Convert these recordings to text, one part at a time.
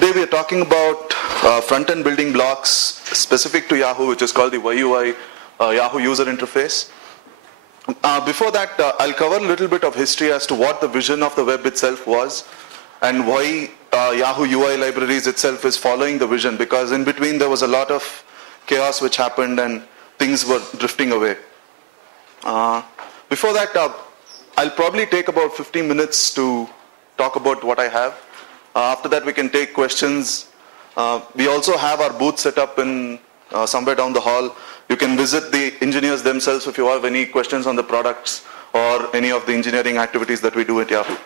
Today we are talking about front-end building blocks specific to Yahoo, which is called the Ui Yahoo user interface. Before that, I'll cover a little bit of history as to what the vision of the web itself was and why Yahoo Ui Libraries itself is following the vision, because in between there was a lot of chaos which happened and things were drifting away. Before that, I'll probably take about 15 minutes to talk about what I have. After that, we can take questions. We also have our booth set up in somewhere down the hall. You can visit the engineers themselves if you have any questions on the products or any of the engineering activities that we do at Yahoo.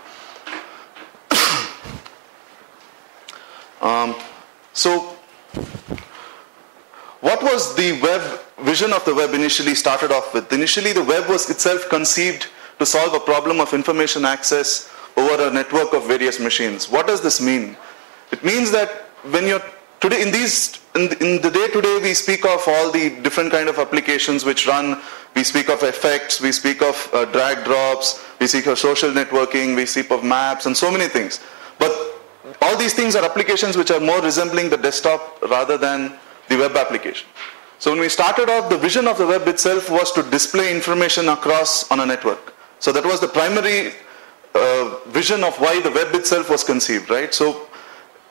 So, what was the web vision of the web initially started off with? Initially, the web was itself conceived to solve a problem of information access over a network of various machines. What does this mean? It means that when you're today in the day-to-day, we speak of all the different kind of applications which run. We speak of effects, we speak of drag drops, we speak of social networking, we speak of maps and so many things. But all these things are applications which are more resembling the desktop rather than the web application. So when we started off, the vision of the web itself was to display information across on a network. So that was the primary vision of why the web itself was conceived, right? So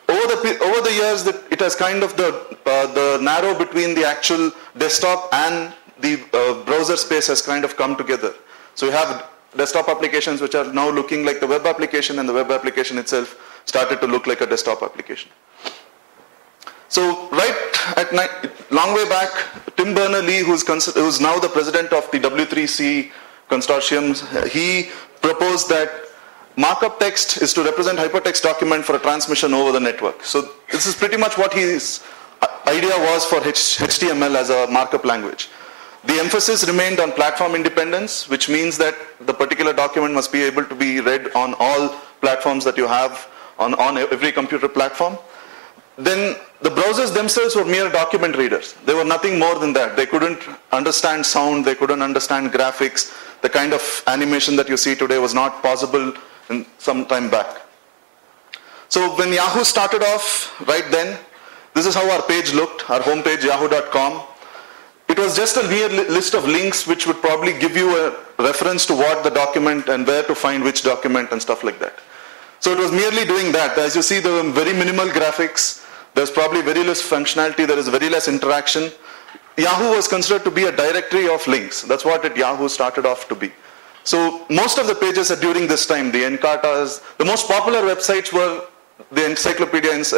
over the years, it has kind of the narrow between the actual desktop and the browser space has kind of come together. So you have desktop applications which are now looking like the web application, and the web application itself started to look like a desktop application. So long way back, Tim Berners-Lee, who's now the president of the W3C consortium, he proposed that markup text is to represent hypertext document for a transmission over the network. So this is pretty much what his idea was for HTML as a markup language. The emphasis remained on platform independence, which means that the particular document must be able to be read on all platforms that you have on every computer platform. Then the browsers themselves were mere document readers. They were nothing more than that. They couldn't understand sound, they couldn't understand graphics. The kind of animation that you see today was not possible in some time back. So when Yahoo started off, right then, this is how our page looked, our homepage, yahoo.com. It was just a mere list of links which would probably give you a reference to what the document and where to find which document and stuff like that. So it was merely doing that. As you see, there were very minimal graphics. There's probably very less functionality. There is very less interaction. Yahoo was considered to be a directory of links. That's what Yahoo started off to be. So most of the pages are during this time, the Encartas, the most popular websites were the encyclopedias,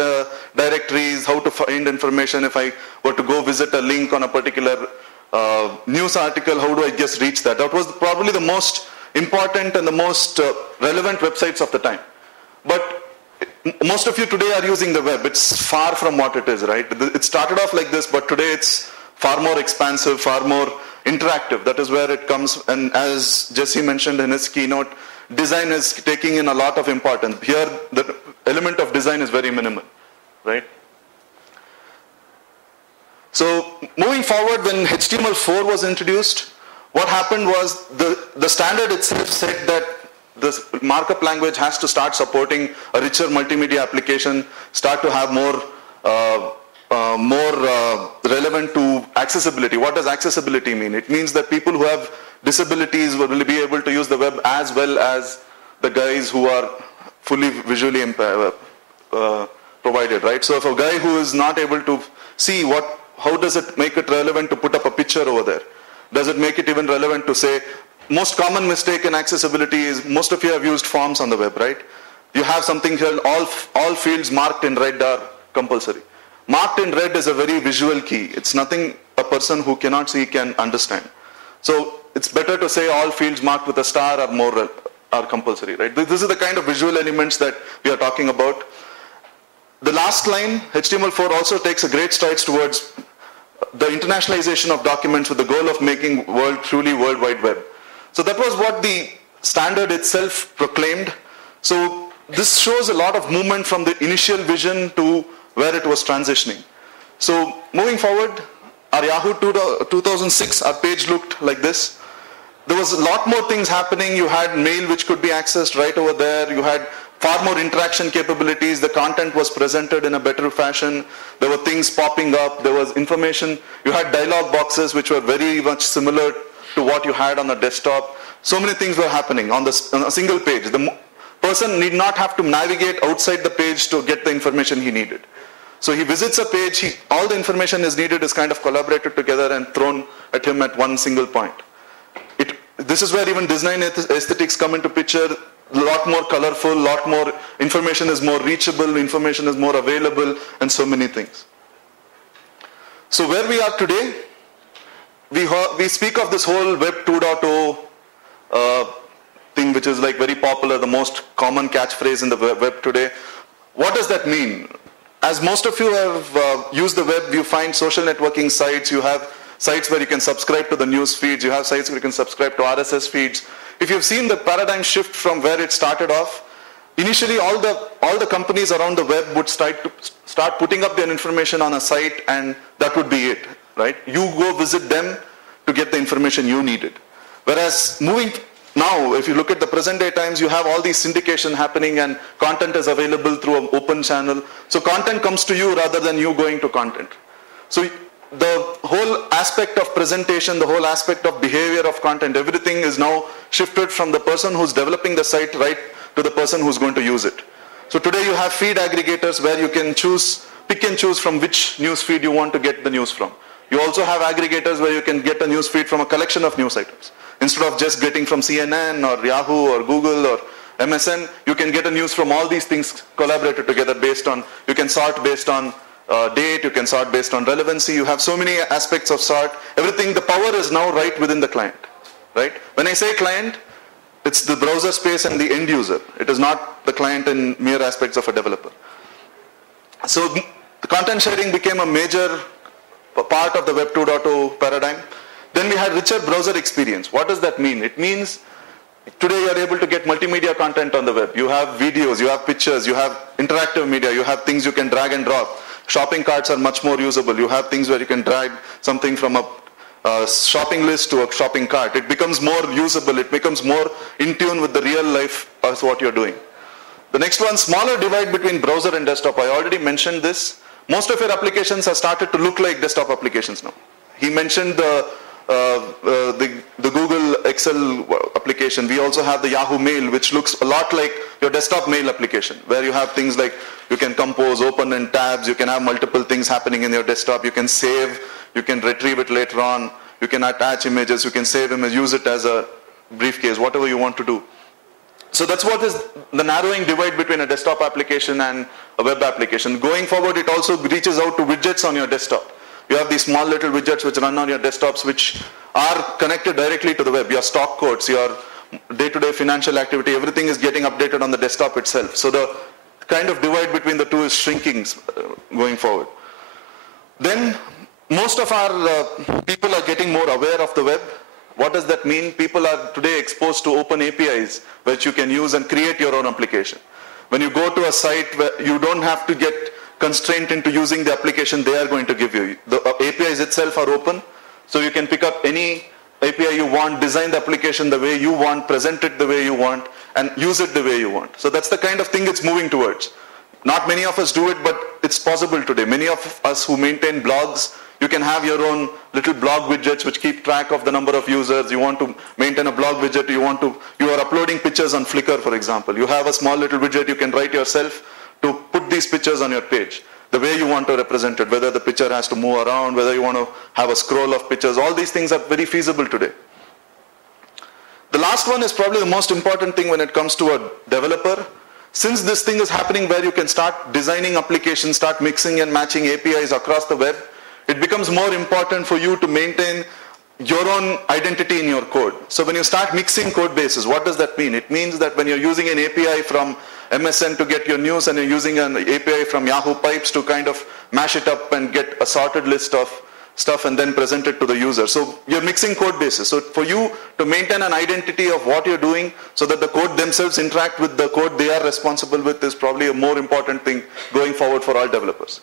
directories, how to find information. If I were to go visit a link on a particular news article, how do I just reach that? That was probably the most important and the most relevant websites of the time. But most of you today are using the web. It's far from what it is, right? It started off like this, but today it's far more expansive, far more interactive. That is where it comes, and as Jesse mentioned in his keynote, design is taking in a lot of importance. Here, the element of design is very minimal, right? So, moving forward, when HTML4 was introduced, what happened was the standard itself said that this markup language has to start supporting a richer multimedia application, start to have more relevant to accessibility. What does accessibility mean? It means that people who have disabilities will be able to use the web as well as the guys who are fully visually provided, right? So if a guy who is not able to see how does it make it relevant to put up a picture over there? Does it make it even relevant to say, most common mistake in accessibility is, most of you have used forms on the web, right? You have something here, all fields marked in red are compulsory. Marked in red is a very visual key. It's nothing a person who cannot see can understand. So it's better to say all fields marked with a star are compulsory, right? This is the kind of visual elements that we are talking about. The last line, HTML4 also takes a great strides towards the internationalization of documents with the goal of making truly World Wide Web. So that was what the standard itself proclaimed. So this shows a lot of movement from the initial vision to where it was transitioning. So moving forward, our Yahoo 2006, our page looked like this. There was a lot more things happening. You had mail which could be accessed right over there. You had far more interaction capabilities. The content was presented in a better fashion. There were things popping up. There was information. You had dialog boxes which were very much similar to what you had on the desktop. So many things were happening on a single page. The person need not have to navigate outside the page to get the information he needed. So he visits a page, all the information is needed is kind of collaborated together and thrown at him at one single point. This is where even design aesthetics come into picture. A lot more colorful, a lot more information is more reachable, information is more available, and so many things. So where we are today, we speak of this whole Web 2.0 thing, which is like very popular, the most common catchphrase in the web today. What does that mean? As most of you have used the web, you find social networking sites, you have sites where you can subscribe to the news feeds, you have sites where you can subscribe to RSS feeds. If you've seen the paradigm shift from where it started off, initially all the companies around the web would start putting up their information on a site, and that would be it, right? You go visit them to get the information you needed. Whereas moving now, if you look at the present day times, you have all these syndication happening and content is available through an open channel. So content comes to you rather than you going to content. So the whole aspect of presentation, the whole aspect of behavior of content, everything is now shifted from the person who's developing the site right to the person who's going to use it. So today you have feed aggregators where you can pick and choose from which news feed you want to get the news from. You also have aggregators where you can get a news feed from a collection of news items. Instead of just getting from CNN or Yahoo or Google or MSN, you can get a news from all these things collaborated together based on, you can sort based on date, you can sort based on relevancy. You have so many aspects of sort. Everything, the power is now right within the client, right? When I say client, it's the browser space and the end user. It is not the client in mere aspects of a developer. So the content sharing became a major part of the Web 2.0 paradigm. Then we had richer browser experience. What does that mean? It means today you are able to get multimedia content on the web. You have videos, you have pictures, you have interactive media, you have things you can drag and drop. Shopping carts are much more usable. You have things where you can drag something from a shopping list to a shopping cart. It becomes more usable. It becomes more in tune with the real life as what you're doing. The next one, smaller divide between browser and desktop. I already mentioned this. Most of your applications have started to look like desktop applications now. He mentioned the Google Excel application. We also have the Yahoo Mail, which looks a lot like your desktop mail application, where you have things like you can compose, open in tabs, you can have multiple things happening in your desktop, you can save, you can retrieve it later on, you can attach images, you can save images, use it as a briefcase, whatever you want to do. So that's what is the narrowing divide between a desktop application and a web application. Going forward, it also reaches out to widgets on your desktop. You have these small little widgets which run on your desktops which are connected directly to the web. Your stock quotes, your day-to-day financial activity, everything is getting updated on the desktop itself. So the kind of divide between the two is shrinking going forward. Then most of our people are getting more aware of the web. What does that mean? People are today exposed to open APIs which you can use and create your own application. When you go to a site where you don't have to get constraint into using the application they are going to give you. The APIs itself are open, so you can pick up any API you want, design the application the way you want, present it the way you want, and use it the way you want. So that's the kind of thing it's moving towards. Not many of us do it, but it's possible today. Many of us who maintain blogs, you can have your own little blog widgets which keep track of the number of users. You want to maintain a blog widget, you are uploading pictures on Flickr, for example. You have a small little widget you can write yourself to put these pictures on your page, the way you want to represent it, whether the picture has to move around, whether you want to have a scroll of pictures, all these things are very feasible today. The last one is probably the most important thing when it comes to a developer. Since this thing is happening where you can start designing applications, start mixing and matching APIs across the web, it becomes more important for you to maintain your own identity in your code. So when you start mixing code bases, what does that mean? It means that when you're using an API from MSN to get your news and you're using an API from Yahoo Pipes to kind of mash it up and get a sorted list of stuff and then present it to the user. So you're mixing code bases. So for you to maintain an identity of what you're doing so that the code themselves interact with the code they are responsible with is probably a more important thing going forward for all developers.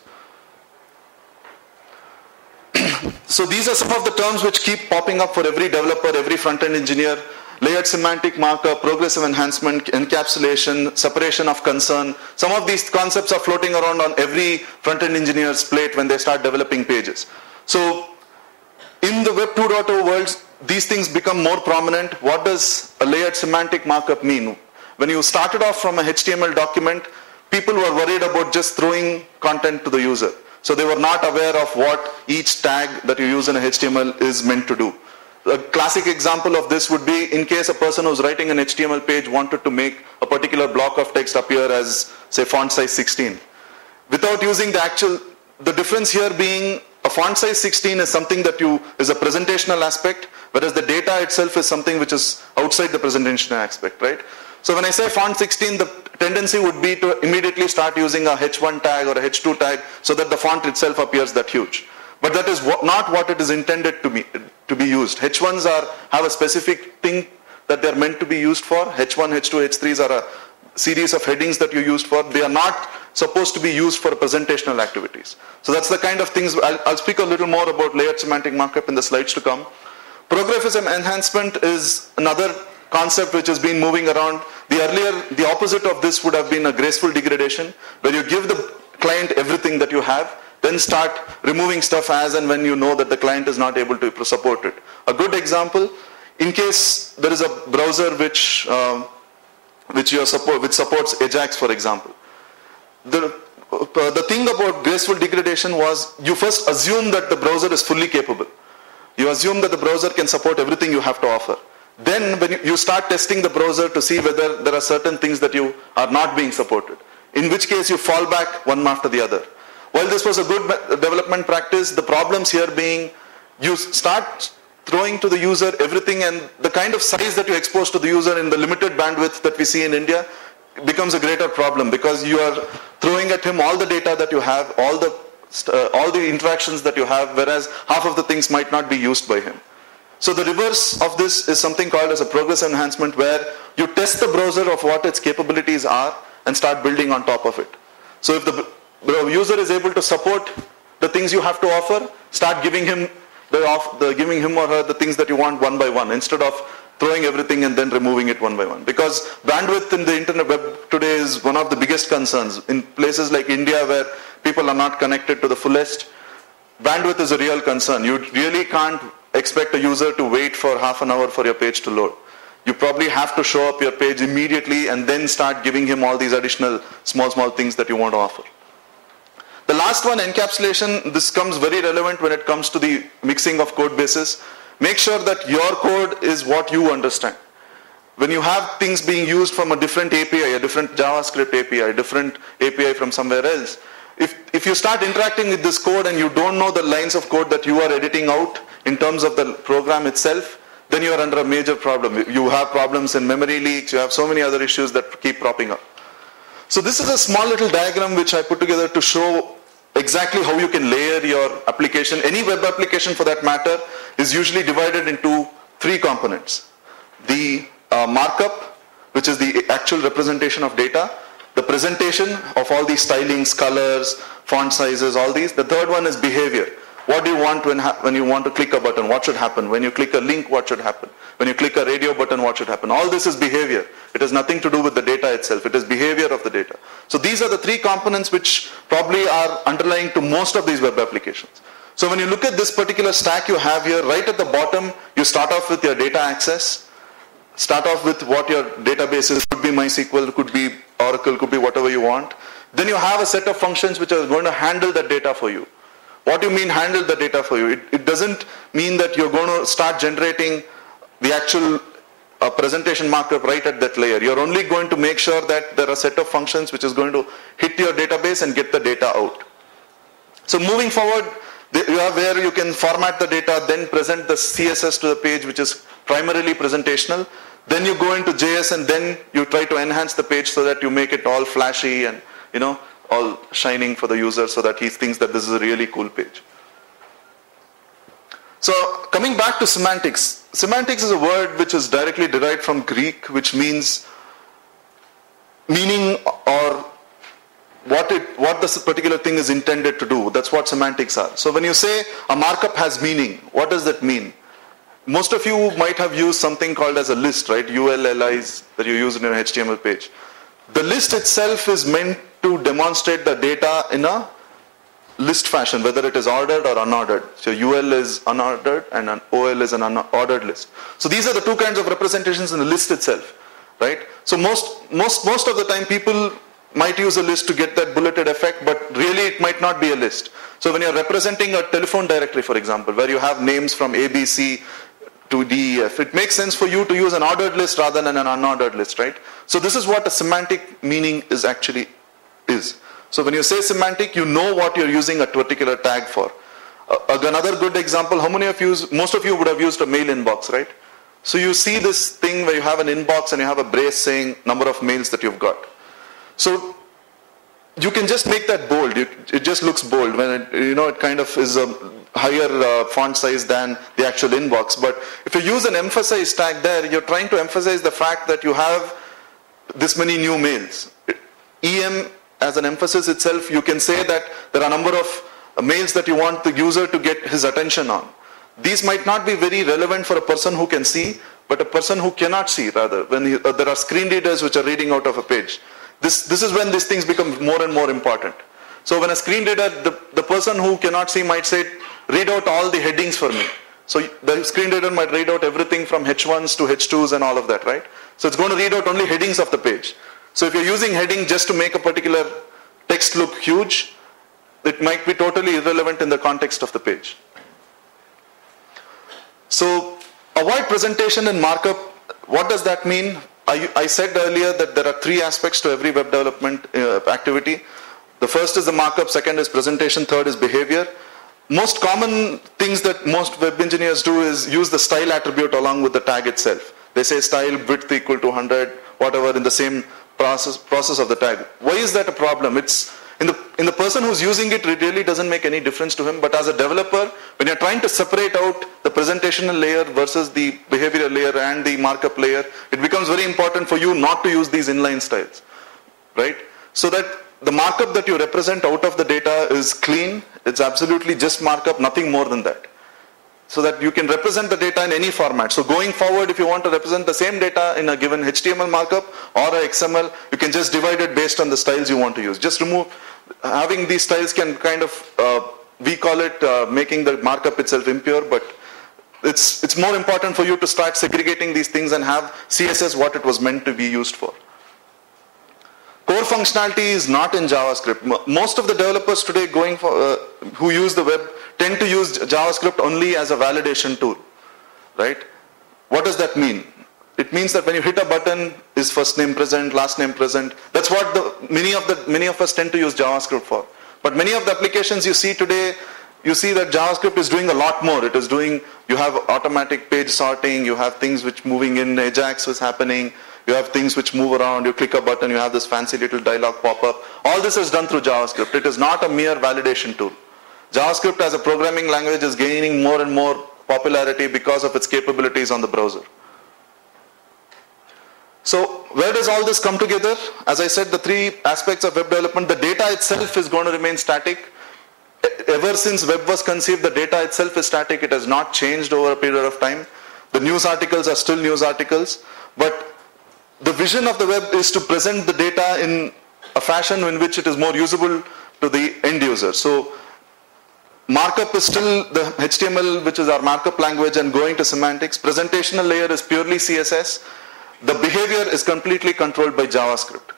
So these are some of the terms which keep popping up for every developer, every front-end engineer. layered semantic markup, progressive enhancement, encapsulation, separation of concern. Some of these concepts are floating around on every front-end engineer's plate when they start developing pages. So in the Web 2.0 world, these things become more prominent. What does a layered semantic markup mean? When you started off from a HTML document, people were worried about just throwing content to the user. So they were not aware of what each tag that you use in a HTML is meant to do. A classic example of this would be in case a person who's writing an HTML page wanted to make a particular block of text appear as, say, font size 16. Without using the difference here being a font size 16 is something that is a presentational aspect, whereas the data itself is something which is outside the presentational aspect, right? So when I say font 16, the tendency would be to immediately start using a H1 tag or a H2 tag so that the font itself appears that huge. But that is not what it is intended to be used. H1s have a specific thing that they're meant to be used for. H1, H2, H3s are a series of headings that you used for. They are not supposed to be used for presentational activities. So that's the kind of things, I'll speak a little more about layered semantic markup in the slides to come. Progressive enhancement is another concept which has been moving around. The opposite of this would have been a graceful degradation, where you give the client everything that you have, then start removing stuff as and when you know that the client is not able to support it. A good example, in case there is a browser which supports AJAX, for example. The thing about graceful degradation was you first assume that the browser is fully capable. You assume that the browser can support everything you have to offer. Then when you start testing the browser to see whether there are certain things that you are not being supported, in which case you fall back one after the other. While this was a good development practice, the problems here being you start throwing to the user everything, and the kind of size that you expose to the user in the limited bandwidth that we see in India becomes a greater problem, because you are throwing at him all the data that you have, all the interactions that you have, whereas half of the things might not be used by him. So the reverse of this is something called as a progressive enhancement, where you test the browser of what its capabilities are and start building on top of it. So if the user is able to support the things you have to offer, start giving him giving him or her the things that you want one by one, instead of throwing everything and then removing it one by one. Because bandwidth in the internet web today is one of the biggest concerns. In places like India, where people are not connected to the fullest, bandwidth is a real concern. You really can't expect a user to wait for half an hour for your page to load. You probably have to show up your page immediately and then start giving him all these additional small things that you want to offer. The last one, encapsulation, this comes very relevant when it comes to the mixing of code bases. Make sure that your code is what you understand. When you have things being used from a different API, a different JavaScript API, a different API from somewhere else, if you start interacting with this code and you don't know the lines of code that you are editing out in terms of the program itself, then you are under a major problem. You have problems in memory leaks, you have so many other issues that keep cropping up. So this is a small little diagram which I put together to show exactly how you can layer your application. Any web application for that matter is usually divided into 3 components. The markup, which is the actual representation of data. The presentation of all these stylings, colors, font sizes, all these. The third one is behavior. What do you want when you want to click a button? What should happen? When you click a link, what should happen? When you click a radio button, what should happen? All this is behavior. It has nothing to do with the data itself. It is behavior of the data. So these are the 3 components which probably are underlying to most of these web applications. So when you look at this particular stack you have here, right at the bottom, you start off with your data access. Start off with what your database is. Could be MySQL, could be Oracle, could be whatever you want. Then you have a set of functions which are going to handle that data for you. What do you mean handle the data for you? It doesn't mean that you're going to start generating the actual presentation markup right at that layer. You're only going to make sure that there are a set of functions which is going to hit your database and get the data out. So moving forward, you have where you can format the data, then present the CSS to the page, which is primarily presentational. Then you go into JS and then you try to enhance the page so that you make it all flashy and, all shining for the user so that he thinks that this is a really cool page. So coming back to semantics. Semantics is a word which is directly derived from Greek, which means meaning or what this particular thing is intended to do. That's what semantics are. So when you say a markup has meaning, what does that mean? most of you might have used something called as a list, right? ULLIs that you use in your HTML page. The list itself is meant to demonstrate the data in a list fashion, whether it is ordered or unordered. So UL is unordered and an OL is an unordered list. So these are the two kinds of representations in the list itself, right? So most of the time people might use a list to get that bulleted effect, but really it might not be a list. So when you're representing a telephone directory, for example, where you have names from ABC to DEF, it makes sense for you to use an ordered list rather than an unordered list, right? So this is what a semantic meaning is actually is. So when you say semantic, you know what you're using a particular tag for. Another good example, how many of you, most of you would have used a mail inbox, right? So you see this thing where you have an inbox and you have a brace saying number of mails that you've got. So you can just make that bold. It just looks bold when it kind of is a higher font size than the actual inbox. But if you use an emphasize tag there, you're trying to emphasize the fact that you have this many new mails. EM as an emphasis itself, you can say that there are a number of mails that you want the user to get his attention on. These might not be very relevant for a person who can see, but a person who cannot see rather. When there are screen readers which are reading out of a page. This is when these things become more and more important. So when a screen reader, the person who cannot see might say, read out all the headings for me. So the screen reader might read out everything from H1s to H2s and all of that, right? So it's going to read out only headings of the page. So if you're using heading just to make a particular text look huge, it might be totally irrelevant in the context of the page. So avoid presentation in markup. What does that mean? I said earlier that there are three aspects to every web development activity. The first is the markup, second is presentation, third is behavior. Most common things that most web engineers do is use the style attribute along with the tag itself. They say style width equal to 100, whatever in the same process of the tag. Why is that a problem? It's in the person who's using it, it really doesn't make any difference to him. But as a developer, when you're trying to separate out the presentational layer versus the behavioral layer and the markup layer, it becomes very important for you not to use these inline styles, right? So that the markup that you represent out of the data is clean. It's absolutely just markup, nothing more than that. So that you can represent the data in any format. So going forward, if you want to represent the same data in a given HTML markup or a XML, you can just divide it based on the styles you want to use. Just remove, having these styles can kind of, we call it making the markup itself impure, but it's more important for you to start segregating these things and have CSS what it was meant to be used for. Core functionality is not in JavaScript. Most of the developers today who use the web tend to use JavaScript only as a validation tool, right? What does that mean? It means that when you hit a button, is first name present, last name present. That's what many of us tend to use JavaScript for. But many of the applications you see today, you see that JavaScript is doing a lot more. It is doing, you have automatic page sorting, you have things which moving in, AJAX is happening, you have things which move around, you click a button, you have this fancy little dialog pop up. All this is done through JavaScript. It is not a mere validation tool. JavaScript as a programming language is gaining more and more popularity because of its capabilities on the browser. So where does all this come together? As I said, the three aspects of web development, the data itself is going to remain static. Ever since web was conceived, the data itself is static. It has not changed over a period of time. The news articles are still news articles. But the vision of the web is to present the data in a fashion in which it is more usable to the end user. So markup is still the HTML, which is our markup language, and going to semantics. Presentational layer is purely CSS. The behavior is completely controlled by JavaScript.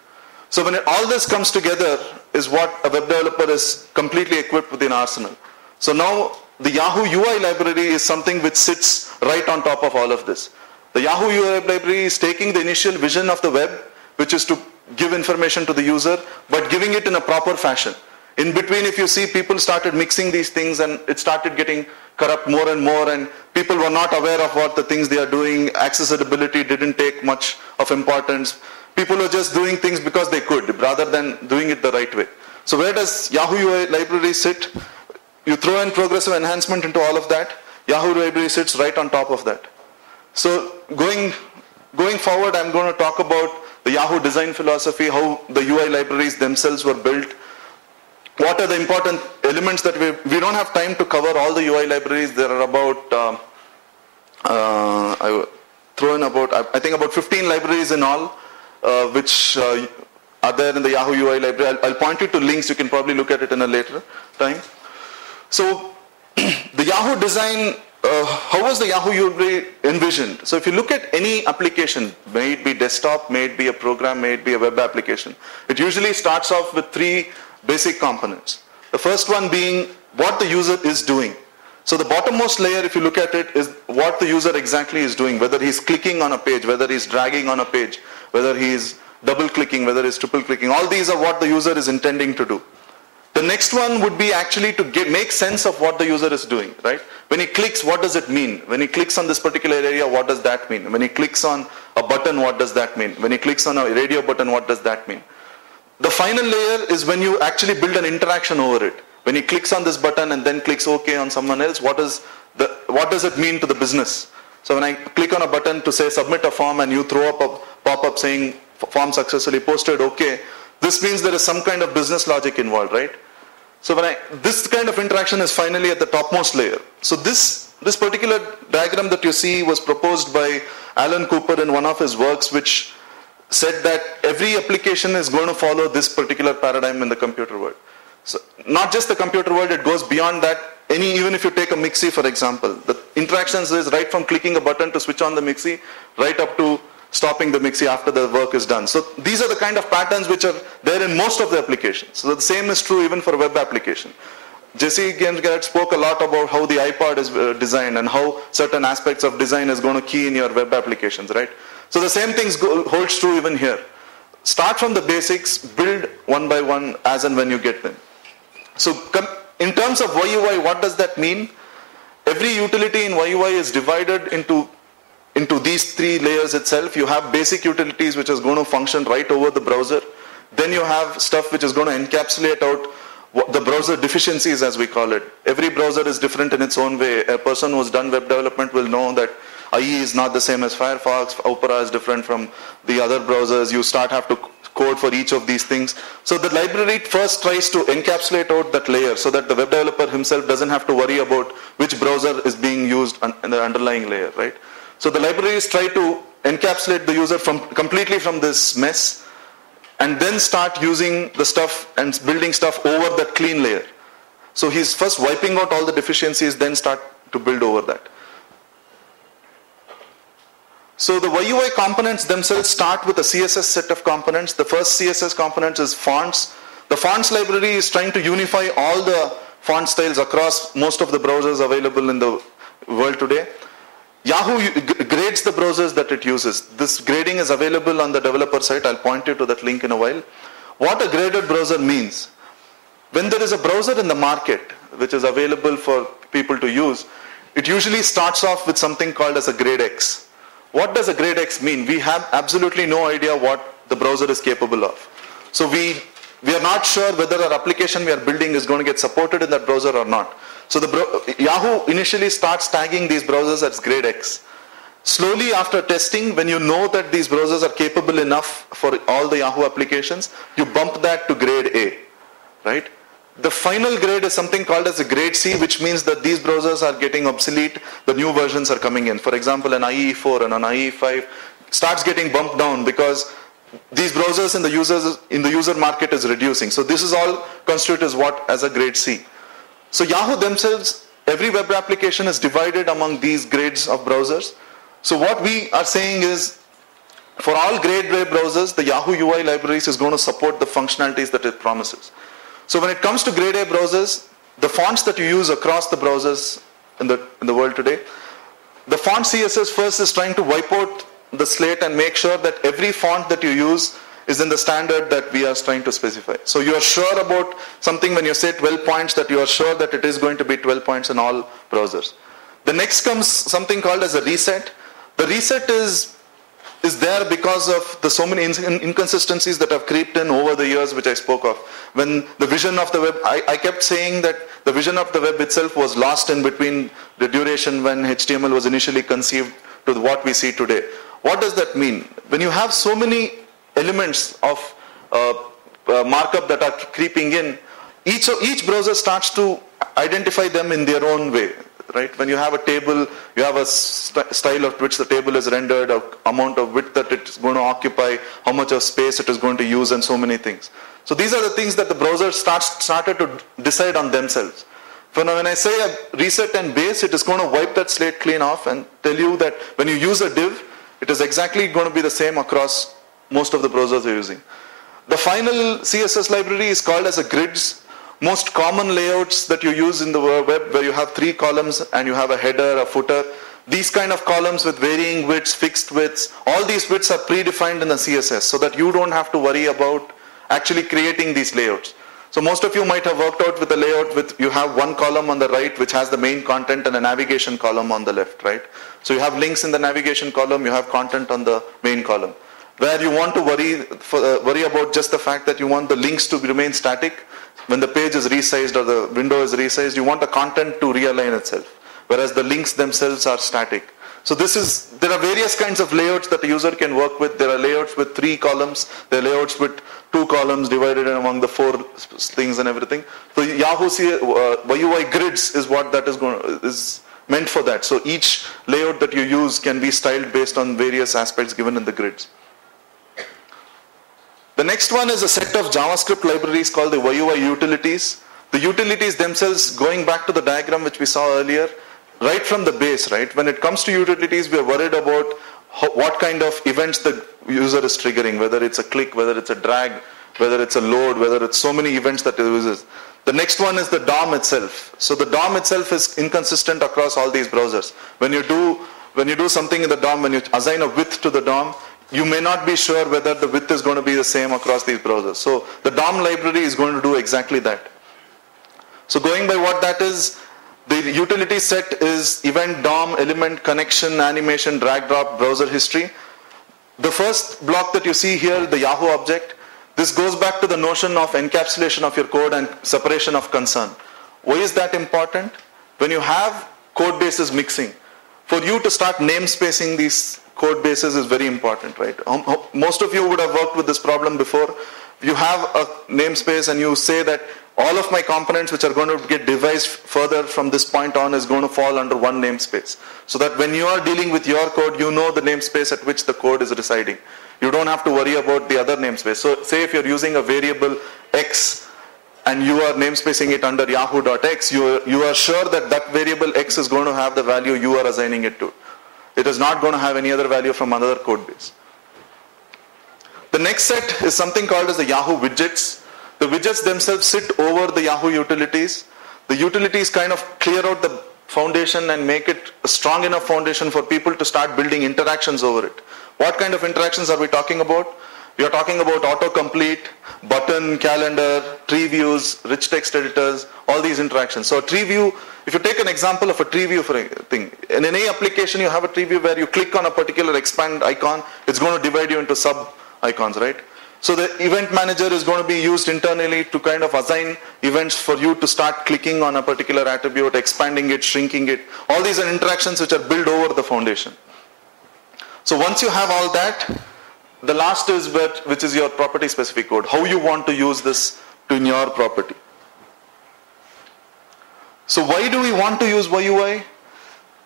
So when all this comes together is what a web developer is completely equipped with in arsenal. So now the Yahoo Ui Library is something which sits right on top of all of this. The Yahoo Ui Library is taking the initial vision of the web, which is to give information to the user, but giving it in a proper fashion. In between, if you see, people started mixing these things and it started getting corrupt more and more, and people were not aware of what the things they are doing. Accessibility didn't take much of importance. People were just doing things because they could, rather than doing it the right way. So where does Yahoo Ui Library sit? You throw in progressive enhancement into all of that. Yahoo Library sits right on top of that. So going forward, I'm going to talk about the Yahoo design philosophy, how the UI libraries themselves were built. What are the important elements that we don't have time to cover all the UI libraries. There are about I will throw in about, I think about 15 libraries in all, which are there in the Yahoo UI library. I'll point you to links. You can probably look at it in a later time. So the Yahoo design, how was the Yahoo UI envisioned? So if you look at any application, may it be desktop, may it be a program, may it be a web application, it usually starts off with three basic components. The first one being what the user is doing. So the bottommost layer, if you look at it, is what the user exactly is doing, whether he's clicking on a page, whether he's dragging on a page, whether he's double clicking, whether he's triple clicking. All these are what the user is intending to do. The next one would be actually to make sense of what the user is doing, right? When he clicks, what does it mean? When he clicks on this particular area, what does that mean? When he clicks on a button, what does that mean? When he clicks on a radio button, what does that mean? The final layer is when you actually build an interaction over it. When he clicks on this button and then clicks OK on someone else, what does it mean to the business? So when I click on a button to say submit a form and you throw up a pop-up saying form successfully posted, OK, this means there is some kind of business logic involved, right? So this kind of interaction is finally at the topmost layer. So this particular diagram that you see was proposed by Alan Cooper in one of his works, which said that every application is going to follow this particular paradigm in the computer world. So not just the computer world, it goes beyond that. Even if you take a Mixie, for example, the interactions is right from clicking a button to switch on the Mixie, right up to stopping the Mixie after the work is done. So these are the kind of patterns which are there in most of the applications. So the same is true even for a web application. Jesse Garrett spoke a lot about how the iPod is designed and how certain aspects of design is going to key in your web applications, right? So the same things holds true even here. Start from the basics, build one by one as and when you get them. So in terms of YUI, what does that mean? Every utility in YUI is divided into these three layers itself. You have basic utilities which is going to function right over the browser. Then you have stuff which is going to encapsulate out the browser deficiencies, as we call it. Every browser is different in its own way. A person who's done web development will know that IE is not the same as Firefox. Opera is different from the other browsers. You have to code for each of these things. So the library first tries to encapsulate out that layer so that the web developer himself doesn't have to worry about which browser is being used in the underlying layer, right? So the libraries try to encapsulate the user completely from this mess and then start using the stuff and building stuff over that clean layer. So he's first wiping out all the deficiencies, then start to build over that. So the YUI components themselves start with a CSS set of components. The first CSS component is fonts. The fonts library is trying to unify all the font styles across most of the browsers available in the world today. Yahoo grades the browsers that it uses. This grading is available on the developer site. I'll point you to that link in a while. What a graded browser means. When there is a browser in the market which is available for people to use, it usually starts off with something called as a grade X. What does a grade X mean? We have absolutely no idea what the browser is capable of. So we are not sure whether our application we are building is going to get supported in that browser or not. So Yahoo initially starts tagging these browsers as grade X. Slowly after testing, when you know that these browsers are capable enough for all the Yahoo applications, you bump that to grade A, right? The final grade is something called as a grade C, which means that these browsers are getting obsolete. The new versions are coming in. For example, an IE4 and an IE5 starts getting bumped down because these browsers in the user market is reducing. So this is all constituted as a grade C. So Yahoo themselves, every web application is divided among these grades of browsers. So what we are saying is, for all grade A browsers, the Yahoo UI libraries is going to support the functionalities that it promises. So when it comes to grade A browsers, the fonts that you use across the browsers in the world today, the font CSS first is trying to wipe out the slate and make sure that every font that you use is in the standard that we are trying to specify. So you are sure about something when you say 12 points, that you are sure that it is going to be 12 points in all browsers. The next comes something called as a reset. The reset is there because of the so many inconsistencies that have creeped in over the years, which I spoke of. When the vision of the web, I kept saying that the vision of the web itself was lost in between the duration when HTML was initially conceived to what we see today. What does that mean? When you have so many elements of markup that are creeping in, each browser starts to identify them in their own way. right? When you have a table, you have a style of which the table is rendered, a amount of width that it's going to occupy, how much of space it is going to use, and so many things. So these are the things that the browser started to decide on themselves. When I say a reset and base, it is going to wipe that slate clean off and tell you that when you use a div, it is exactly going to be the same across most of the browsers you're using. The final CSS library is called as a grids. Most common layouts that you use in the web, where you have 3 columns and you have a header, a footer. These kind of columns with varying widths, fixed widths, all these widths are predefined in the CSS so that you don't have to worry about actually creating these layouts. So most of you might have worked out with a layout with, you have one column on the right which has the main content and a navigation column on the left, right? So you have links in the navigation column, you have content on the main column. Where you want to worry about just the fact that you want the links to remain static. When the page is resized or the window is resized, you want the content to realign itself, whereas the links themselves are static. So there are various kinds of layouts that a user can work with. There are layouts with 3 columns. There are layouts with 2 columns divided among the 4 things and everything. So Yahoo Ui grids is what that is meant for that. So each layout that you use can be styled based on various aspects given in the grids. The next one is a set of JavaScript libraries called the Yui utilities. The utilities themselves, going back to the diagram which we saw earlier, right from the base, right? When it comes to utilities, we are worried about what kind of events the user is triggering, whether it's a click, whether it's a drag, whether it's a load, whether it's so many events that it uses. The next one is the DOM itself. So the DOM itself is inconsistent across all these browsers. When you do something in the DOM, when you assign a width to the DOM, you may not be sure whether the width is going to be the same across these browsers. So the DOM library is going to do exactly that. So going by what that is, the utility set is event, DOM, element, connection, animation, drag, drop, browser history. The first block that you see here, the Yahoo Object, this goes back to the notion of encapsulation of your code and separation of concern. Why is that important? When you have code bases mixing, for you to start namespacing these code bases is very important, right? Most of you would have worked with this problem before. You have a namespace and you say that all of my components which are going to get devised further from this point on is going to fall under one namespace. So that when you are dealing with your code, you know the namespace at which the code is residing. You don't have to worry about the other namespace. So say if you're using a variable X and you are namespacing it under yahoo.x, you are sure that that variable X is going to have the value you are assigning it to. It is not going to have any other value from another code base. The next set is something called as the Yahoo Widgets. The widgets themselves sit over the Yahoo utilities. The utilities kind of clear out the foundation and make it a strong enough foundation for people to start building interactions over it. What kind of interactions are we talking about? We are talking about autocomplete, button, calendar, tree views, rich text editors, all these interactions. So a tree view, if you take an example of a tree view for a thing, in any application you have a tree view where you click on a particular expand icon, it's going to divide you into sub icons, right? So the event manager is going to be used internally to kind of assign events for you to start clicking on a particular attribute, expanding it, shrinking it. All these are interactions which are built over the foundation. So once you have all that, the last is which is your property specific code, how you want to use this in your property. So why do we want to use YUI?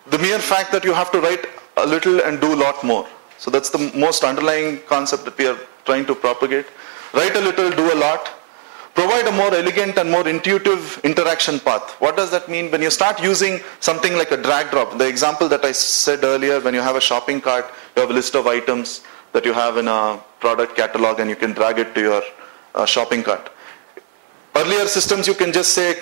The mere fact that you have to write a little and do a lot more. So that's the most underlying concept that we are trying to propagate. Write a little, do a lot. Provide a more elegant and more intuitive interaction path. What does that mean? When you start using something like a drag drop, the example that I said earlier, when you have a shopping cart, you have a list of items that you have in a product catalog and you can drag it to your shopping cart. Earlier systems you can just say,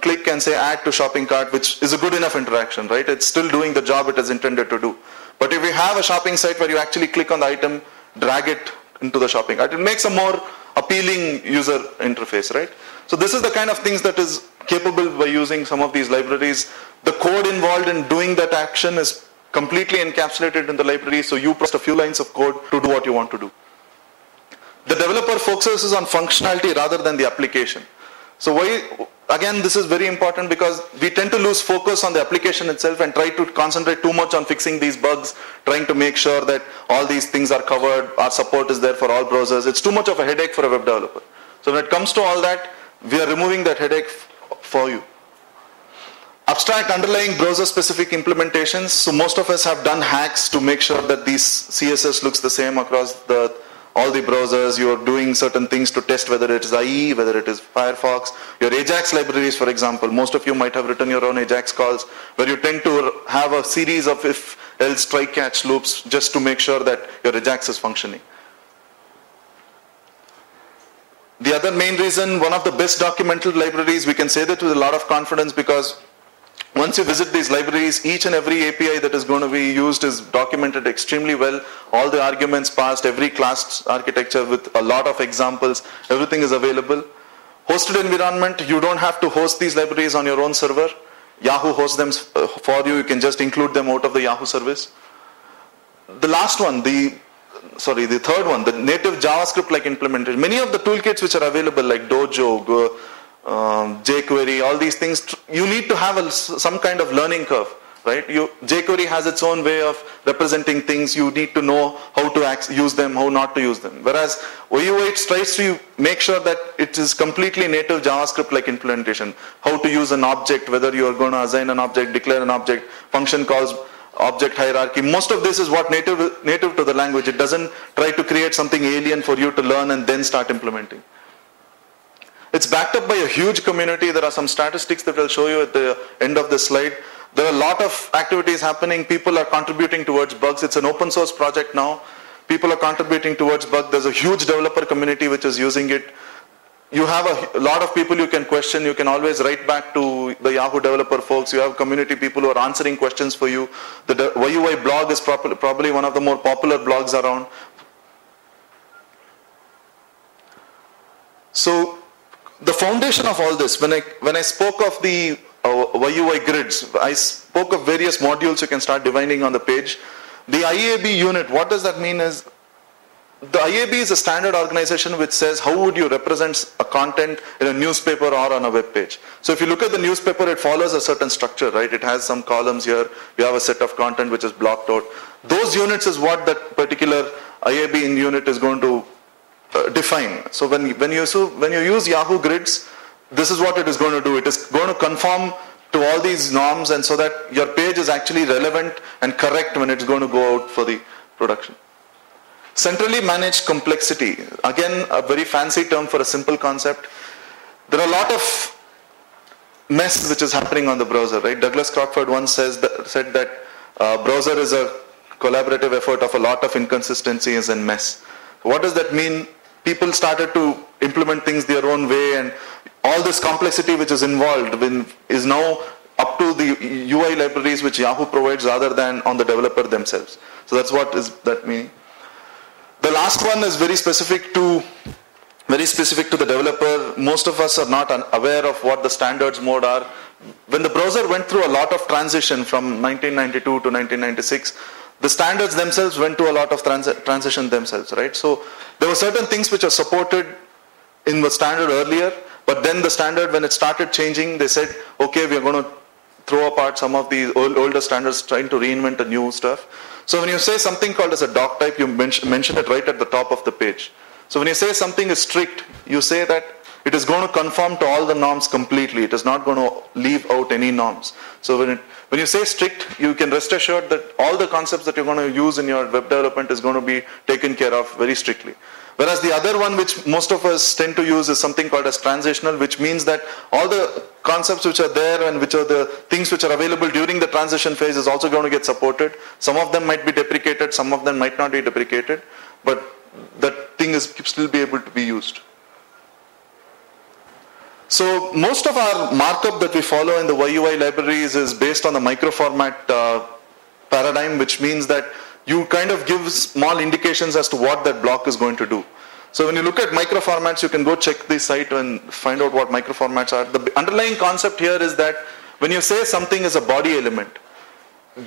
click and say add to shopping cart, which is a good enough interaction, right? It's still doing the job it is intended to do. But if you have a shopping site where you actually click on the item, drag it into the shopping cart, it makes a more appealing user interface, right? So this is the kind of things that is capable by using some of these libraries. The code involved in doing that action is completely encapsulated in the library, so you press a few lines of code to do what you want to do. The developer focuses on functionality rather than the application. So why, again, this is very important because we tend to lose focus on the application itself and try to concentrate too much on fixing these bugs, trying to make sure that all these things are covered, our support is there for all browsers. It's too much of a headache for a web developer. So when it comes to all that, we are removing that headache for you. Abstract underlying browser-specific implementations. So most of us have done hacks to make sure that these CSS looks the same across all the browsers. You are doing certain things to test whether it is IE, whether it is Firefox. Your AJAX libraries, for example, most of you might have written your own AJAX calls, where you tend to have a series of if, else, try, catch loops just to make sure that your AJAX is functioning. The other main reason, one of the best documented libraries, we can say that with a lot of confidence, because once you visit these libraries, each and every API that is going to be used is documented extremely well. All the arguments passed, every class architecture with a lot of examples, everything is available. Hosted environment, you don't have to host these libraries on your own server. Yahoo hosts them for you. You can just include them out of the Yahoo service. The last one, the third one, the native JavaScript-like implementation. Many of the toolkits which are available, like Dojo, jQuery, all these things, you need to have some kind of learning curve, right? jQuery has its own way of representing things. You need to know how to use them, how not to use them. Whereas Yui tries to make sure that it is completely native JavaScript-like implementation. How to use an object, whether you are going to assign an object, declare an object, function calls, object hierarchy. Most of this is what native to the language. It doesn't try to create something alien for you to learn and then start implementing. It's backed up by a huge community. There are some statistics that I'll show you at the end of this slide. There are a lot of activities happening. People are contributing towards bugs. It's an open source project now. People are contributing towards bugs. There's a huge developer community which is using it. You have a lot of people you can question. You can always write back to the Yahoo developer folks. You have community people who are answering questions for you. The Ui blog is probably one of the more popular blogs around. So the foundation of all this, when I spoke of the Yui grids, I spoke of various modules you can start defining on the page. The Iab unit, what does that mean is, the Iab is a standard organization which says how would you represent a content in a newspaper or on a web page. So if you look at the newspaper, it follows a certain structure, right? It has some columns here. You have a set of content which is blocked out. Those units is what that particular Iab unit is going to define. So when you use Yahoo grids, this is what it is going to do. It is going to conform to all these norms, and so that your page is actually relevant and correct when it's going to go out for the production. Centrally managed complexity. Again, a very fancy term for a simple concept. There are a lot of mess which is happening on the browser, right? Douglas Crockford once said that browser is a collaborative effort of a lot of inconsistencies and mess. What does that mean? People started to implement things their own way, and all this complexity which is involved is now up to the UI libraries which Yahoo provides rather than on the developer themselves. So that's what is that meaning. The last one is very specific to the developer. Most of us are not aware of what the standards mode are. When the browser went through a lot of transition from 1992 to 1996, the standards themselves went to a lot of transition themselves, right? So there were certain things which are supported in the standard earlier, but then the standard, when it started changing, they said, okay, we are going to throw apart some of the older standards, trying to reinvent the new stuff. So when you say something called as a doc type, you mention it right at the top of the page. So when you say something is strict, you say that it is going to conform to all the norms completely. It is not going to leave out any norms. So when you say strict, you can rest assured that all the concepts that you're going to use in your web development is going to be taken care of very strictly. Whereas the other one which most of us tend to use is something called as transitional, which means that all the concepts which are there and which are the things which are available during the transition phase is also going to get supported. Some of them might be deprecated, some of them might not be deprecated, but that thing is still be able to be used. So most of our markup that we follow in the Ui libraries is based on the microformat paradigm, which means that you kind of give small indications as to what that block is going to do. So when you look at microformats, you can go check the site and find out what microformats are. The underlying concept here is that when you say something is a body element,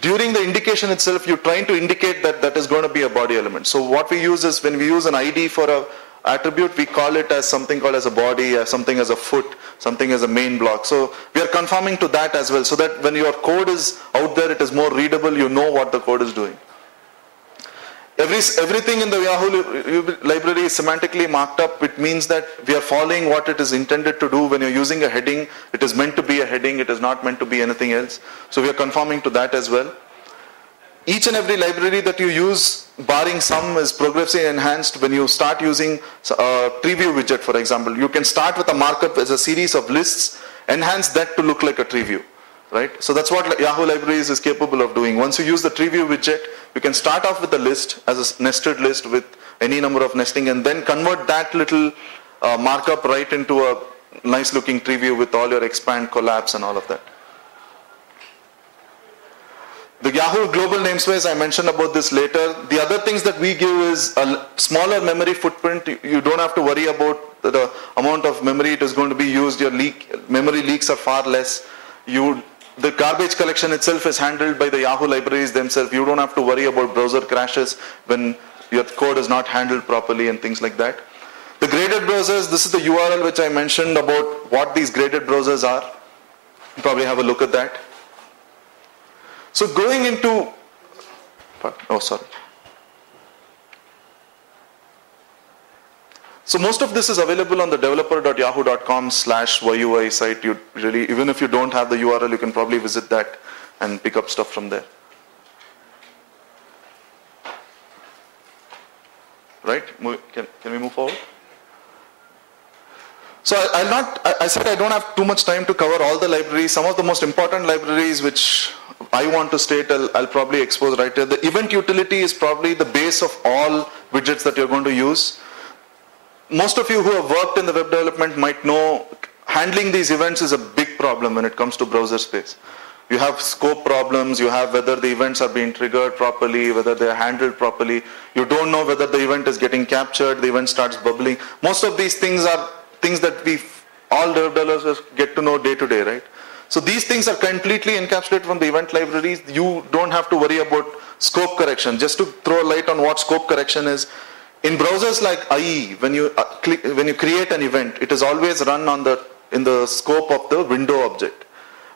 during the indication itself, you're trying to indicate that that is going to be a body element. So what we use is, when we use an ID for a attribute, we call it as something called as a body, something as a foot, something as a main block. So we are conforming to that as well, so that when your code is out there, it is more readable, you know what the code is doing. Everything in the Yahoo library is semantically marked up. It means that we are following what it is intended to do. When you're using a heading, it is meant to be a heading. It is not meant to be anything else. So we are conforming to that as well. Each and every library that you use, barring some, is progressively enhanced. When you start using a tree view widget, for example, you can start with a markup as a series of lists, enhance that to look like a tree view. Right? So that's what Yahoo Libraries is capable of doing. Once you use the tree view widget, you can start off with a list as a nested list with any number of nesting, and then convert that little markup right into a nice looking tree view with all your expand, collapse, and all of that. The Yahoo global namespace, I mentioned about this later. The other things that we give is a smaller memory footprint. You don't have to worry about the amount of memory it is going to be used. Your memory leaks are far less. The garbage collection itself is handled by the Yahoo libraries themselves. You don't have to worry about browser crashes when your code is not handled properly and things like that. The graded browsers, this is the URL which I mentioned about what these graded browsers are. You probably have a look at that. So going into, So most of this is available on the developer.yahoo.com/YUI site. You really, even if you don't have the URL, you can probably visit that and pick up stuff from there. Right? Can we move forward? So I said I don't have too much time to cover all the libraries. Some of the most important libraries which I want to state, I'll probably expose right here. The event utility is probably the base of all widgets that you're going to use. Most of you who have worked in the web development might know handling these events is a big problem when it comes to browser space. You have scope problems, you have whether the events are being triggered properly, whether they are handled properly. You don't know whether the event is getting captured, the event starts bubbling. Most of these things are things that all developers get to know day to day, right? So these things are completely encapsulated from the event libraries. You don't have to worry about scope correction. Just to throw a light on what scope correction is, in browsers like IE, when you create an event, it is always run in the scope of the window object.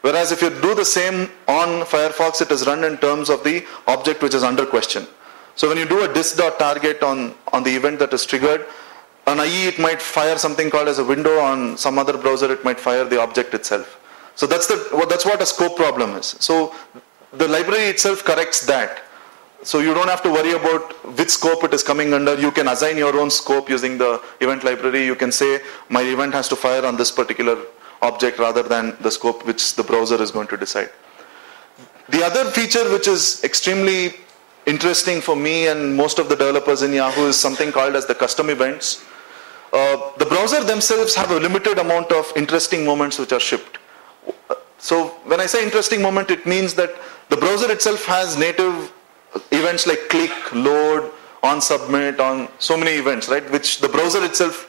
Whereas if you do the same on Firefox, it is run in terms of the object which is under question. So when you do a dis.target on the event that is triggered, on IE it might fire something called as a window, on some other browser it might fire the object itself. So that's what a scope problem is. So the library itself corrects that. So you don't have to worry about which scope it is coming under. You can assign your own scope using the event library. You can say my event has to fire on this particular object rather than the scope which the browser is going to decide. The other feature which is extremely interesting for me and most of the developers in Yahoo is something called as the custom events. The browser themselves have a limited amount of interesting moments which are shipped. So when I say interesting moment, it means that the browser itself has native events like click, load, on submit, on so many events, right, which the browser itself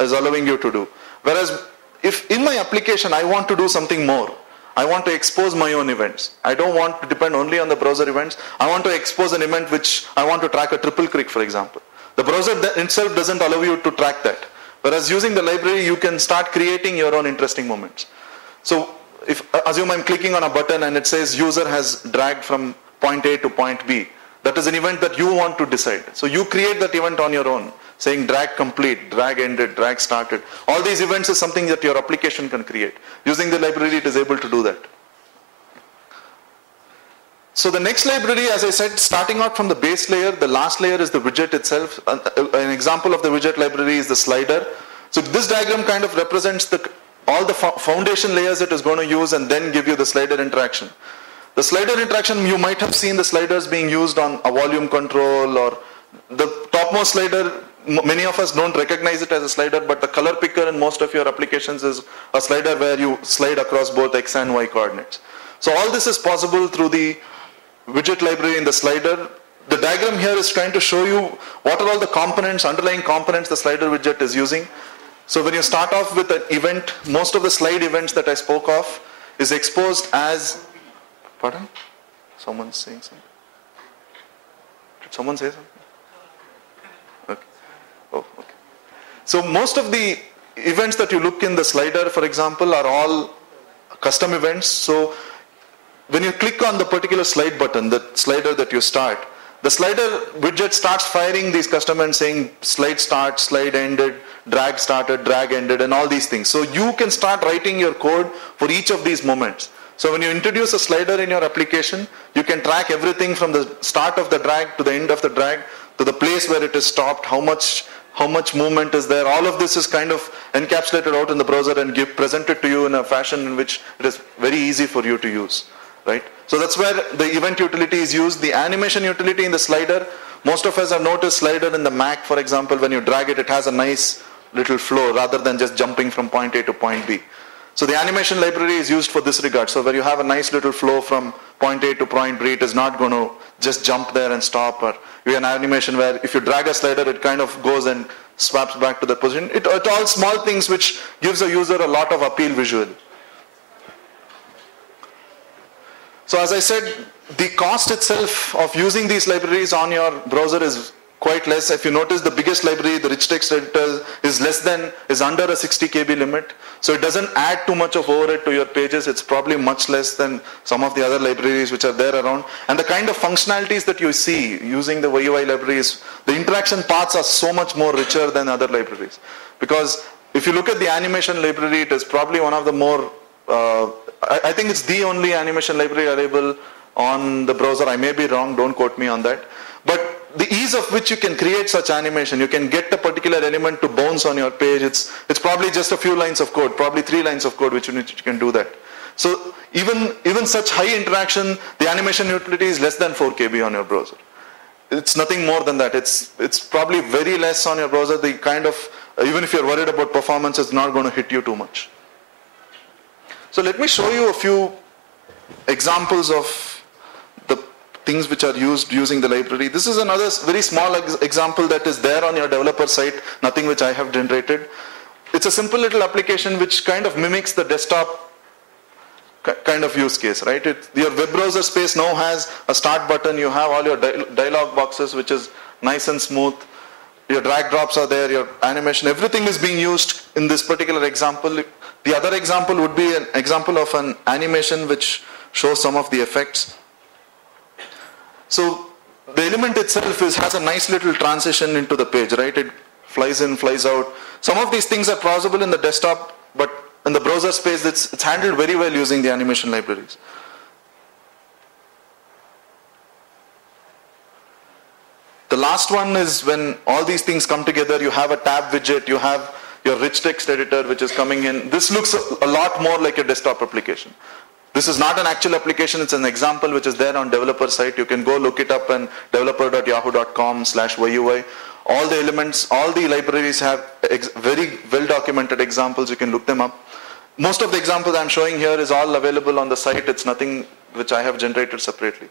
is allowing you to do. Whereas if in my application I want to do something more, I want to expose my own events. I don't want to depend only on the browser events. I want to expose an event which I want to track a triple click, for example. The browser itself doesn't allow you to track that. Whereas using the library, you can start creating your own interesting moments. So assume I'm clicking on a button and it says user has dragged from point A to point B. That is an event that you want to decide. So you create that event on your own, saying drag complete, drag ended, drag started. All these events is something that your application can create. Using the library, it is able to do that. So the next library, as I said, starting out from the base layer, the last layer is the widget itself. An example of the widget library is the slider. So this diagram kind of represents all the foundation layers it is going to use and then give you the slider interaction. The slider interaction, you might have seen the sliders being used on a volume control or the topmost slider. Many of us don't recognize it as a slider, but the color picker in most of your applications is a slider where you slide across both X and Y coordinates. So all this is possible through the widget library in the slider. The diagram here is trying to show you what are all the components, underlying components the slider widget is using. So when you start off with an event, most of the slide events that I spoke of is exposed as, pardon? Someone's saying something? Did someone say something? Okay. Oh, okay. So most of the events that you look in the slider, for example, are all custom events. So when you click on the particular slide button, the slider that you start, the slider widget starts firing these custom events saying slide start, slide ended, drag started, drag ended, and all these things. So you can start writing your code for each of these moments. So when you introduce a slider in your application, you can track everything from the start of the drag to the end of the drag to the place where it is stopped, how much movement is there. All of this is kind of encapsulated out in the browser and presented to you in a fashion in which it is very easy for you to use, right? So that's where the event utility is used. The animation utility in the slider, most of us have noticed slider in the Mac, for example, when you drag it, it has a nice little flow rather than just jumping from point A to point B. So the animation library is used for this regard. So where you have a nice little flow from point A to point B, it is not going to just jump there and stop. Or you have an animation where if you drag a slider, it kind of goes and swaps back to the position. It's all small things which gives a user a lot of appeal visually. So as I said, the cost itself of using these libraries on your browser is quite less. If you notice, the biggest library, the rich text editor, is under a 60 KB limit. So it doesn't add too much of overhead to your pages. It's probably much less than some of the other libraries which are there around. And the kind of functionalities that you see using the Yahoo Ui libraries, the interaction paths are so much more richer than other libraries. Because if you look at the animation library, it is probably one of the more, I think it's the only animation library available on the browser. I may be wrong, don't quote me on that. But the ease of which you can create such animation, you can get a particular element to bounce on your page. It's probably just a few lines of code, probably 3 lines of code which you can do that. So even such high interaction, the animation utility is less than 4 KB on your browser. It's nothing more than that. It's probably very less on your browser. The kind of, even if you're worried about performance, it's not going to hit you too much. So let me show you a few examples of the things which are used using the library. This is another very small example that is there on your developer site, nothing which I have generated. It's a simple little application which kind of mimics the desktop kind of use case, right? Your web browser space now has a start button, you have all your dialog boxes which is nice and smooth, your drag drops are there, your animation, everything is being used in this particular example. The other example would be an example of an animation which shows some of the effects. So the element itself has a nice little transition into the page, right? It flies in, flies out. Some of these things are possible in the desktop, but in the browser space, it's handled very well using the animation libraries. The last one is when all these things come together, you have a tab widget, you have your rich text editor which is coming in. This looks a lot more like a desktop application. This is not an actual application, it's an example which is there on developer site. You can go look it up on developer.yahoo.com/YUI. All the elements, all the libraries have very well documented examples. You can look them up. Most of the examples I'm showing here is all available on the site. It's nothing which I have generated separately.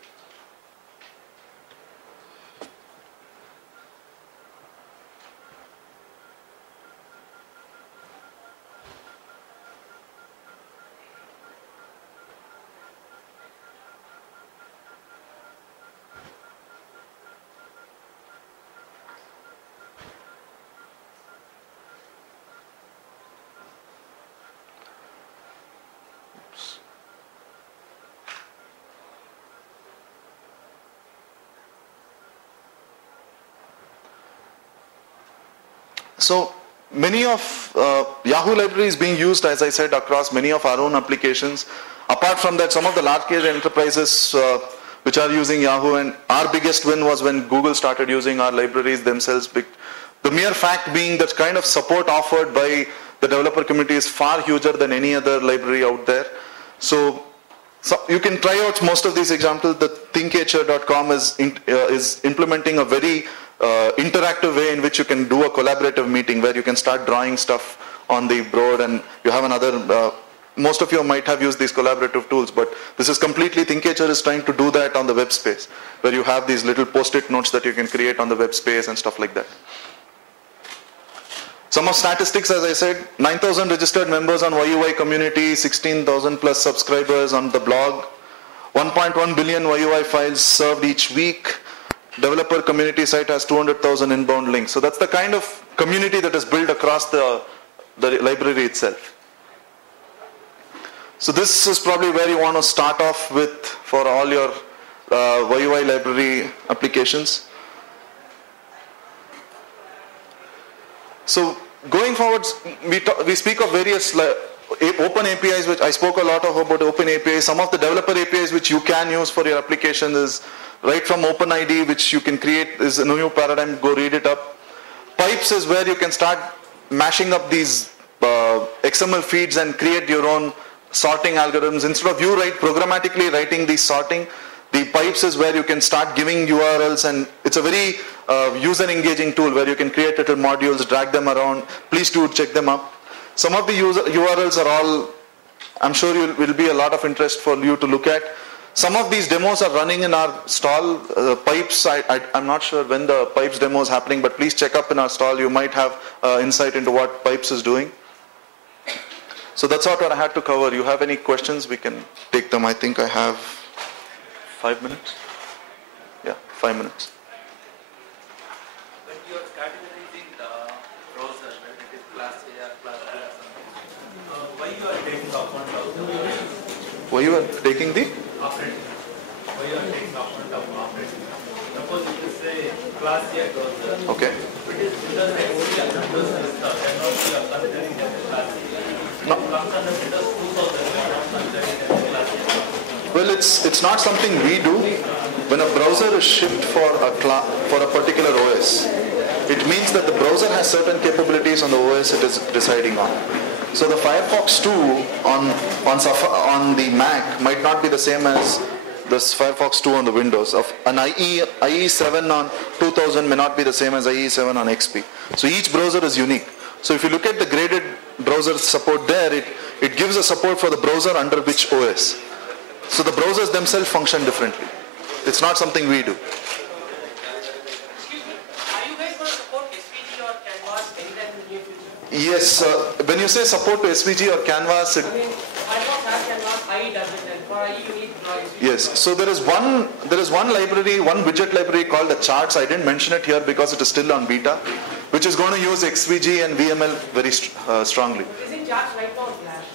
So many of Yahoo library is being used, as I said, across many of our own applications. Apart from that, some of the large-scale enterprises which are using Yahoo, and our biggest win was when Google started using our libraries themselves. The mere fact being that kind of support offered by the developer community is far huger than any other library out there. So you can try out most of these examples. The thinkhr.com is implementing a very interactive way in which you can do a collaborative meeting where you can start drawing stuff on the board, and you have another, most of you might have used these collaborative tools, but this is completely, ThinkHR is trying to do that on the web space, where you have these little post-it notes that you can create on the web space and stuff like that. Some of statistics, as I said, 9,000 registered members on YUI community, 16,000 plus subscribers on the blog, 1.1 billion YUI files served each week. Developer community site has 200,000 inbound links. So that's the kind of community that is built across the library itself. So this is probably where you want to start off with for all your Ui Library applications. So going forward, we speak of various open APIs, which I spoke a lot about open APIs. Some of the developer APIs which you can use for your application is right from OpenID, which you can create, is a new paradigm, go read it up. Pipes is where you can start mashing up these XML feeds and create your own sorting algorithms. Instead of you programmatically writing the sorting, the pipes is where you can start giving URLs, and it's a very user engaging tool where you can create little modules, drag them around. Please do check them up. Some of the URLs are all, I'm sure will be a lot of interest for you to look at. Some of these demos are running in our stall. Pipes, I'm not sure when the pipes demo is happening, but please check up in our stall. You might have insight into what pipes is doing. So that's what I had to cover. You have any questions? We can take them. I think I have 5 minutes. Yeah, 5 minutes. When you are categorizing the browser, when it is class A or class B or something, why you are taking account of the Why you are taking the? operating? Why you are taking account of operating? Suppose if you say class A browser, Okay. it is Windows only and Windows Vista, then also you are considering that as class A. No. Comes under Windows 2000, you are not considering that as class A. Well, it's not something we do. When a browser is shipped for a particular OS, it means that the browser has certain capabilities on the OS it is residing on. So the Firefox 2 on the Mac might not be the same as this Firefox 2 on the Windows. Of an IE7 on 2000 may not be the same as IE7 on XP. So each browser is unique. So if you look at the graded browser support there, it gives a support for the browser under which OS. So the browsers themselves function differently. It's not something we do. Excuse me, are you guys going to support SVG or Canvas anytime in the near future? Yes, when you say support to SVG or Canvas, I mean, Firefox has Canvas, IE doesn't, and for IE you need SVG. yes. So there is one library, one widget library called the Charts. I didn't mention it here because it is still on beta, which is going to use XVG and VML very strongly. Isn't Charts right now on Flash?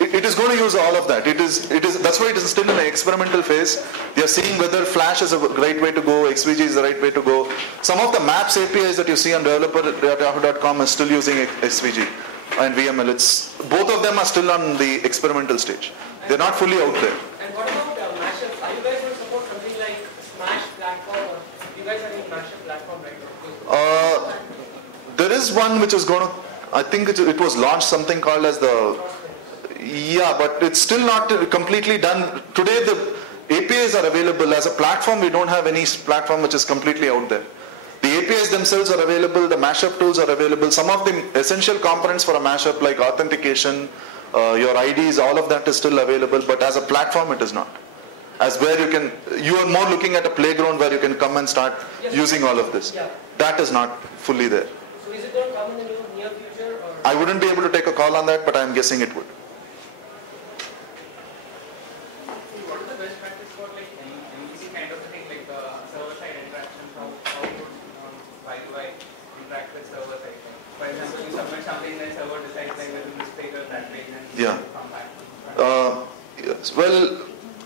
It is going to use all of that. That's why it is still in the experimental phase. They are seeing whether Flash is a right way to go, XVG is the right way to go. Some of the maps APIs that you see on developer.yahoo.com is still using XVG and VML. Both of them are still on the experimental stage. They're not fully out there. And what about mashups? Are you guys going to support something like Smash platform, or you guys are in mashup platform right now? There is one which is going to, I think it was launched, something called as the, yeah, but it's still not completely done. Today the APIs are available. As a platform, we don't have any platform which is completely out there. The APIs themselves are available, the mashup tools are available. Some of the essential components for a mashup like authentication, your IDs, all of that is still available, but as a platform it is not. As where you are more looking at a playground where you can come and start using all of this. Yeah. That is not fully there. So is it going to come in the near future? Or? I wouldn't be able to take a call on that, but I'm guessing it would. What is the best practice for like any kind of thing, like server-side interaction? How would Yui interact with server-side? For example, you submit something, then server decides like whether mistake or that way, and Yeah. come back. Yes. Well,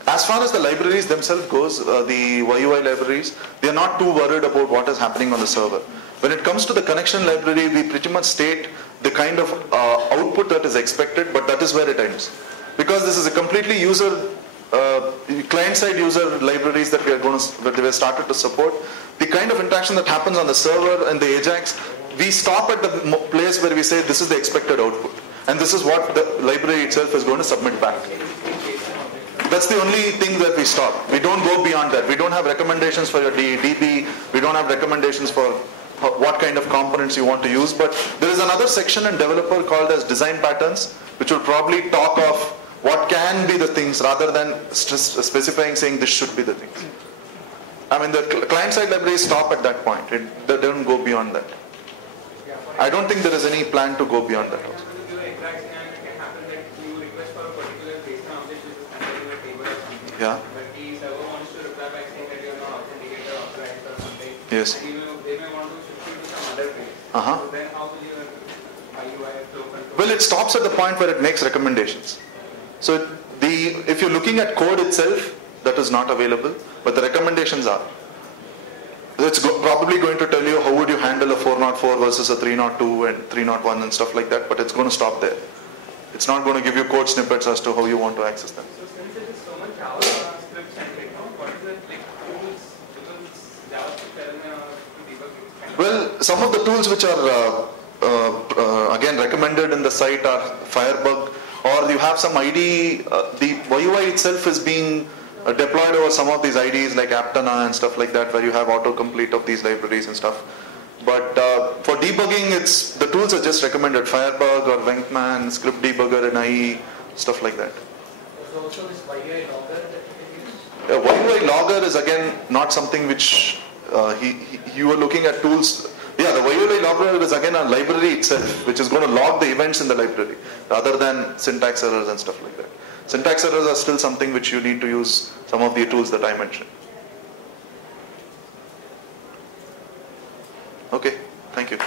as far as the libraries themselves goes, the Yui libraries, they are not too worried about what is happening on the server. When it comes to the connection library, we pretty much state the kind of output that is expected, but that is where it ends. Because this is a completely client-side user libraries that we have started to support. The kind of interaction that happens on the server and the AJAX, we stop at the place where we say this is the expected output. And this is what the library itself is going to submit back. That's the only thing that we stop. We don't go beyond that. We don't have recommendations for your DB. We don't have recommendations for what kind of components you want to use. But there is another section in developer called as design patterns, which will probably talk of what can be the things rather than specifying saying this should be the things. I mean, the client-side libraries stop at that point. They don't go beyond that. I don't think there is any plan to go beyond that. Yeah. But the server wants to reply by saying that you are not authenticated, authorized or something. Yes. And they may want to shift you to some other place. Uh-huh. So then how will your Yui flow control? Well, it stops at the point where it makes recommendations. So if you're looking at code itself, that is not available, but the recommendations are. It's probably going to tell you how would you handle a 404 versus a 302 and 301 and stuff like that, but it's going to stop there. It's not going to give you code snippets as to how you want to access them. So since it is so much JavaScript centric, what is it like tools JavaScript to debug it? Well, some of the tools which are again recommended in the site are Firebug, or you have some IDE. The YUI itself is being deployed over some of these IDEs like Aptana and stuff like that, where you have autocomplete of these libraries and stuff. But for debugging, the tools are just recommended: Firebug or Venkman, Script Debugger in IE, stuff like that. There's also this YUI logger that you can use. YUI logger is again not something which you are looking at tools. Yeah, the YUI logger is again a library itself, which is going to log the events in the library, rather than syntax errors and stuff like that. Syntax errors are still something which you need to use some of the tools that I mentioned. Okay, thank you.